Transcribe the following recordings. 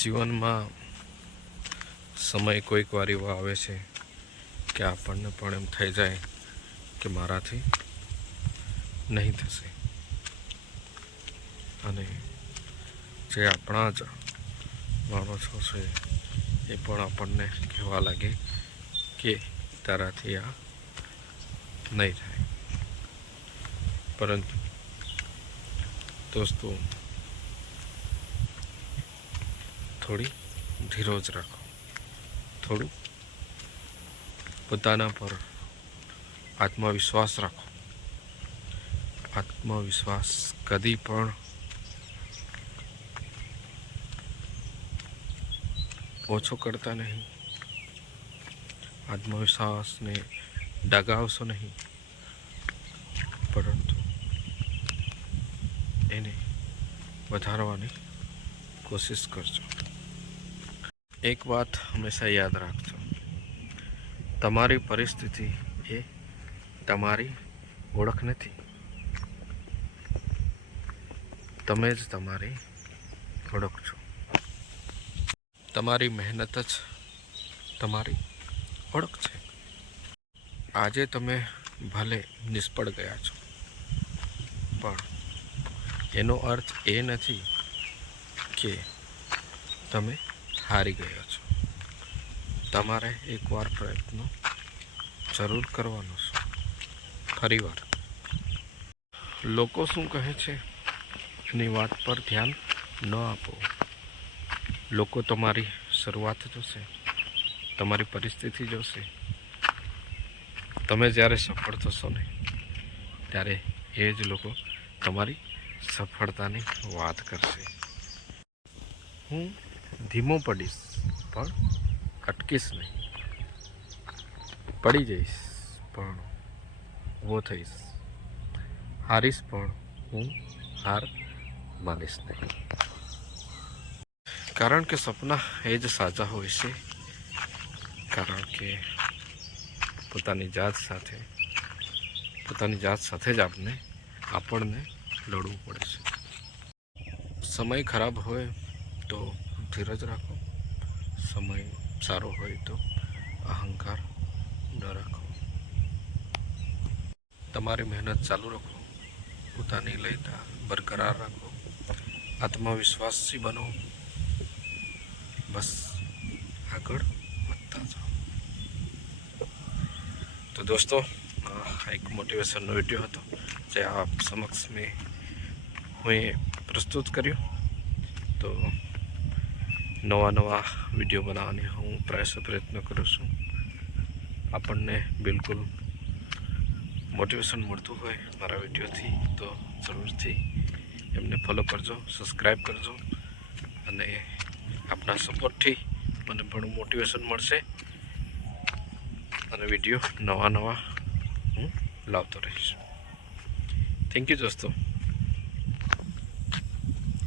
જીવનમાં સમય કોઈક વાર એવો આવે છે કે આપણને પણ એમ થઈ જાય કે મારાથી નહીં થશે, અને જે આપણા જ માણસો છે એ પણ આપણને કહેવા લાગે કે તારાથી આ નહીં થાય. પરંતુ દોસ્તો, થોડી ધીરજ રાખો, થોડું પોતાના પર આત્મવિશ્વાસ રાખો. આત્મવિશ્વાસ કદી પણ ઓછો કરતા નહીં. આત્મવિશ્વાસને ડગાવશો નહીં, પરંતુ એને વધારવાની કોશિશ કરજો. એક વાત હંમેશા યાદ રાખજો, તમારી પરિસ્થિતિ એ તમારી ઓળખ નથી. તમે જ તમારી ઓળખ છો. તમારી મહેનત જ તમારી ઓળખ છે. આજે તમે ભલે નિષ્ફળ ગયા છો, પણ એનો અર્થ એ નથી કે તમે હારી ગયા છો. તમારે એકવાર પ્રયત્નો જરૂર કરવાનો છે. ફરીવાર લોકો શું કહે છે એની વાત પર ધ્યાન ન આપો. લોકો તમારી શરૂઆત જોશે, તમારી પરિસ્થિતિ જોશે. તમે જ્યારે સફળ થશો ને, ત્યારે એ જ લોકો તમારી સફળતાની વાત કરશે. હું ધીમો પડીશ પણ અટકીશ નહીં. પડી જઈશ પણ ઊભો થઈશ. હારીશ પણ હું હાર માનીશ નહીં. કારણ કે સપના એ જ સાચા હોય છે. કારણ કે પોતાની જાત સાથે જ આપણને લડવું પડે છે. સમય ખરાબ હોય તો ધીરજ રાખો. સમય સારો હોય તો અહંકાર ન રાખો. તમારી મહેનત ચાલુ રાખો. પોતાની લયતા બરકરાર રાખો. આત્મવિશ્વાસથી બનો. બસ આગળ વધતા જાઓ. તો દોસ્તો, એક મોટિવેશનનો વિડીયો હતો જે આપ સમક્ષ હું પ્રસ્તુત કર્યો. તો નવા વિડીયો બનાવવાની હું પ્રયત્ન કરું છું. આપણને બિલકુલ મોટિવેશન મળતું હોય મારા વિડીયોથી તો જરૂરથી એમને ફોલો કરજો, સબસ્ક્રાઈબ કરજો, અને આપણા સપોર્ટથી મને પણ મોટિવેશન મળશે અને વિડીયો નવા હું લાવતો રહીશ. થેન્ક યુ દોસ્તો.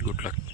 Good luck.